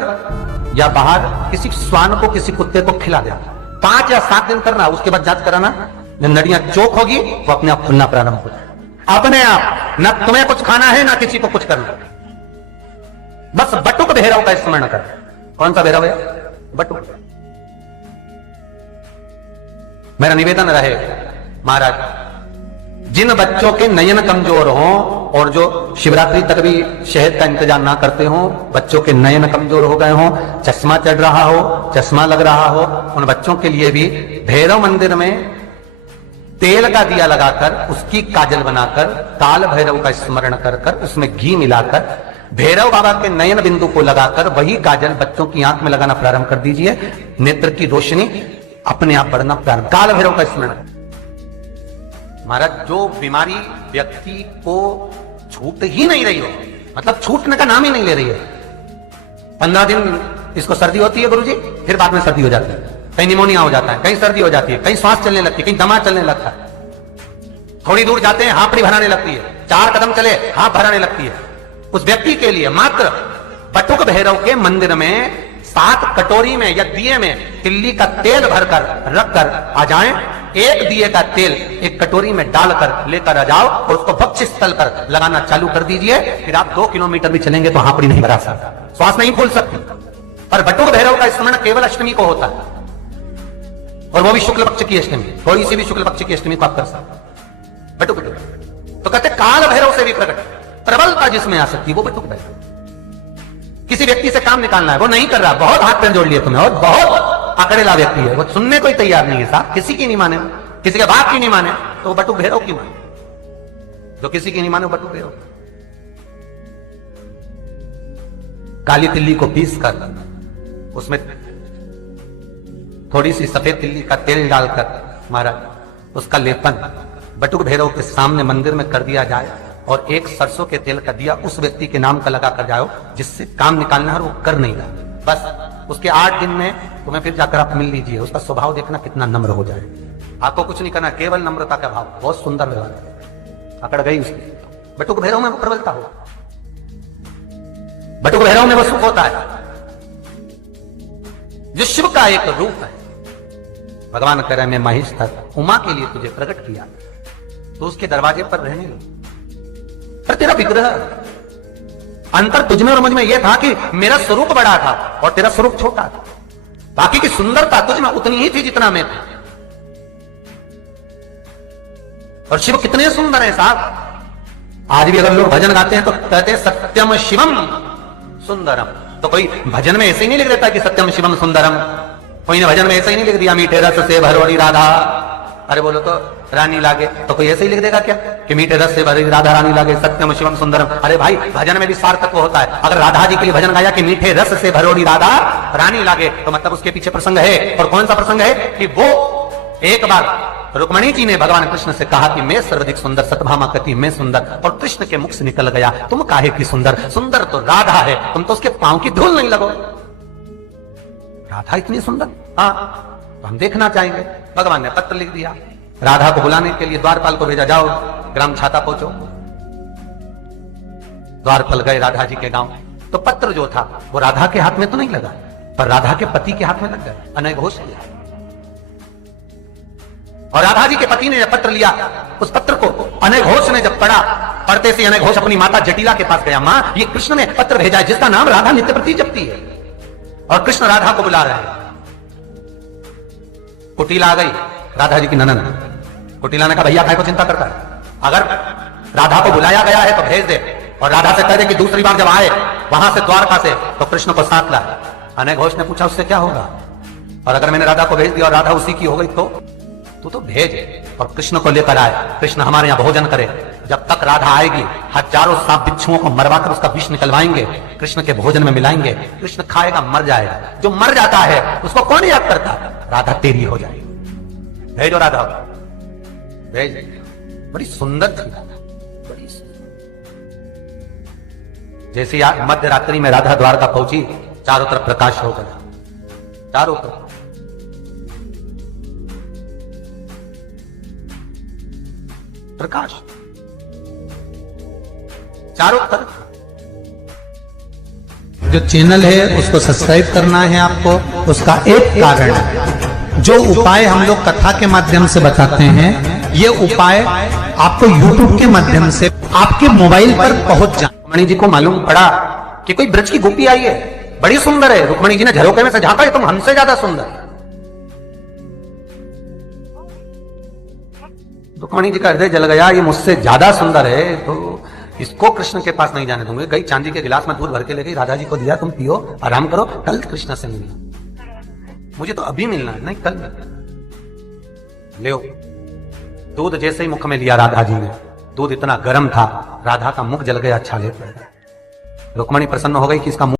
पर या बाहर किसी श्वान को, किसी कुत्ते को खिला देना। 5 या 7 दिन करना, उसके बाद जांच कराना। जब नड़ियां चौक होगी तो अपने आप खुलना प्रारंभ हो जाए, अपने आप। न तुम्हें कुछ खाना है ना किसी को कुछ करना, बस बटुक भैरव का स्मरण कर। कौन सा भैरव है? बटुक। मेरा निवेदन रहे महाराज, जिन बच्चों के नयन कमजोर हों और जो शिवरात्रि तक भी शहद का इंतजाम ना करते हों, बच्चों के नयन कमजोर हो गए हों, चश्मा चढ़ रहा हो, चश्मा लग रहा हो, उन बच्चों के लिए भी भैरव मंदिर में तेल का दिया लगाकर, उसकी काजल बनाकर, काल भैरव का स्मरण कर कर, उसमें घी मिलाकर, भैरव बाबा के नयन बिंदु को लगाकर वही काजल बच्चों की आंख में लगाना प्रारंभ कर दीजिए। नेत्र की रोशनी अपने आप बढ़ना प्रारंभ। काल भैरव का स्मरण। महाराज, जो बीमारी व्यक्ति को छूट ही नहीं रही हो, मतलब छूटने का नाम ही नहीं ले रही है, 15 दिन इसको सर्दी होती है गुरुजी, फिर बाद में सर्दी हो जाती है, कहीं निमोनिया हो जाता है, कहीं सर्दी हो जाती है, कहीं श्वास चलने लगती है, कहीं दमा चलने लगता है, थोड़ी दूर जाते हैं हांपड़ी भराने लगती है, 4 कदम चले हाथ भराने लगती है। उस व्यक्ति के लिए मात्र बटुक भैरव के मंदिर में 7 कटोरी में या दिए में तिल्ली का तेल भरकर रखकर आ जाएं। एक दिए का तेल एक कटोरी में डालकर लेकर आ जाओ और उसको वक्ष स्थल पर लगाना चालू कर दीजिए। फिर आप 2 किलोमीटर भी चलेंगे तो हांपड़ी नहीं भरा सकता, श्वास नहीं फूल सकती। पर बटुक भैरव का स्मरण केवल अष्टमी को होता है, और वो भी शुक्ल पक्ष की अष्टमी। थोड़ी सी भी शुक्ल पक्ष की अष्टमी को आप कर सकते। बटुक तो कहते काल भैरव से भी प्रकट प्रबलता जिसमें आ सकती है वो बटुक भैरव। किसी व्यक्ति से काम निकालना है, वो नहीं कर रहा, बहुत हाथ पैर जोड़ लिए तुम्हें, और बहुत अकड़ेला व्यक्ति है, वो सुनने को ही तैयार नहीं है साहब, किसी की नहीं माने, किसी के बाप की नहीं माने, तो वो बटुक भैरव की माने। जो किसी की नहीं माने वो बटुक भैरव। काली तिल्ली को पीस कर उसमें थोड़ी सी सफेद तिल्ली का तेल डालकर महाराज उसका लेपन बटुक भैरव के सामने मंदिर में कर दिया जाए, और एक सरसों के तेल का दिया उस व्यक्ति के नाम का लगा कर जाओ जिससे काम निकालना है, वो कर नहीं रहा। बस उसके 8 दिन में तुम्हें फिर जाकर आप मिल लीजिए, उसका स्वभाव देखना कितना नम्र हो जाए। आपको कुछ नहीं करना, केवल नम्रता का भाव, बहुत सुंदर व्यवहार। अकड़ गई उसकी। बटुक भैरव में वो प्रबलता हो, बटुक भैरव में वो सुख होता है जो शिव का एक रूप है। भगवान कह रहे मैं महेश था, उमा के लिए तुझे प्रकट किया, तो उसके दरवाजे पर रहने लो। पर तेरा विग्रह, अंतर तुझमें और मुझमें यह था कि मेरा स्वरूप बड़ा था और तेरा स्वरूप छोटा था। बाकी की सुंदरता तुझमें उतनी ही थी जितना मैं था। और शिव कितने सुंदर है साहब। आज भी अगर लोग भजन गाते हैं तो कहते हैं सत्यम शिवम सुंदरम। तो कोई भजन में ऐसे ही नहीं लिख देता कि सत्यम शिवम सुंदरम, कोई ने भजन में ऐसे ही नहीं लिख दिया मीठे रस से भरवड़ी राधा, अरे बोलो तो रानी लागे, तो कोई ऐसे ही लिख देगा क्या कि मीठे रस से भरी राधा रानी लागे सत्यम शिवम सुंदरम। अरे भाई, भजन में भी सार्थक होता है। अगर राधा जी के लिए भजन गाया कि मीठे रस से भरोड़ी राधा रानी लागे, तो मतलब उसके पीछे प्रसंग है। और कौन सा प्रसंग है कि वो एक बार रुक्मणी जी ने भगवान कृष्ण से कहा कि मैं सर्वाधिक सुंदर, सतभामा कहती मैं सुंदर, और कृष्ण के मुख से निकल गया तुम काहे की सुंदर, सुंदर तो राधा है, तुम तो उसके पांव की धूल नहीं लगो। राधा इतनी सुंदर, हाँ, तो हम देखना चाहेंगे। भगवान ने पत्र लिख दिया, राधा को बुलाने के लिए द्वारपाल को भेजा, जाओ ग्राम छाता पहुंचो। द्वारपाल गए राधा जी के गांव, तो पत्र जो था वो राधा के हाथ में तो नहीं लगा, पर राधा के पति के हाथ में लग गया, अनघोष लिया। और राधा जी के पति ने जब पत्र लिया, उस पत्र को अनघोष ने जब पढ़ा, पढ़ते से अनघोष अपनी माता जटिला के पास गया, मां ये कृष्ण ने पत्र भेजा है जिसका नाम राधा नित्य प्रति जपती है, और कृष्ण राधा को बुला रहे हैं। कुटिला आ गई, राधा जी की ननद। कुटिला ने कहा भैया काय को चिंता करता है, अगर राधा को बुलाया गया है तो भेज दे, और राधा से कह दे कि दूसरी बार जब आए वहां से द्वारका से तो कृष्ण को साथ ला। अनघोष ने पूछा उससे क्या होगा, और अगर मैंने राधा को भेज दिया और राधा उसी की हो गई तो भेज, और कृष्ण को लेकर आए, कृष्ण हमारे यहाँ भोजन करे। जब तक राधा आएगी हजारों सांप बिच्छुओं को मरवाकर उसका विष निकलवाएंगे, कृष्ण के भोजन में मिलाएंगे, कृष्ण खाएगा मर जाएगा। जो मर जाता है उसको कौन याद करता, राधा तेरी हो जाएगी। भेजो राधा, भेज। बड़ी सुंदर थी राधा, बड़ी सुंदर। जैसे मध्य रात्रि में राधा द्वारका पहुंची, चारों तरफ प्रकाश हो गया, चारों तरफ प्रकाश, चारों तरफ। जो चैनल है उसको सब्सक्राइब करना है आपको। उसका एक कारण है, जो उपाय हम लोग कथा के माध्यम से बताते हैं, ये उपाय आपको YouTube के माध्यम से आपके मोबाइल पर पहुंच जाए। रुक्मणी जी को मालूम पड़ा कि कोई ब्रज की गोपी आई है, बड़ी सुंदर है। रुक्मणी जी ने झरोके में से झांका, ये तुम हमसे ज्यादा सुंदर। रुक्मणी जी का हृदय जल गया, ये मुझसे ज्यादा सुंदर है तो इसको कृष्ण के पास नहीं जाने दूंगे। गई चांदी के गिलास में दूध भर के ले गई, राधा जी को दिया, तुम पियो, आराम करो, कल कृष्ण से मिलना, मुझे तो अभी मिलना है, नहीं कल। ले दूध जैसे ही मुख में लिया राधा जी ने, दूध इतना गर्म था, राधा का मुख जल गया, छाले पड़ गए। रुक्मणी प्रसन्न हो गई कि इसका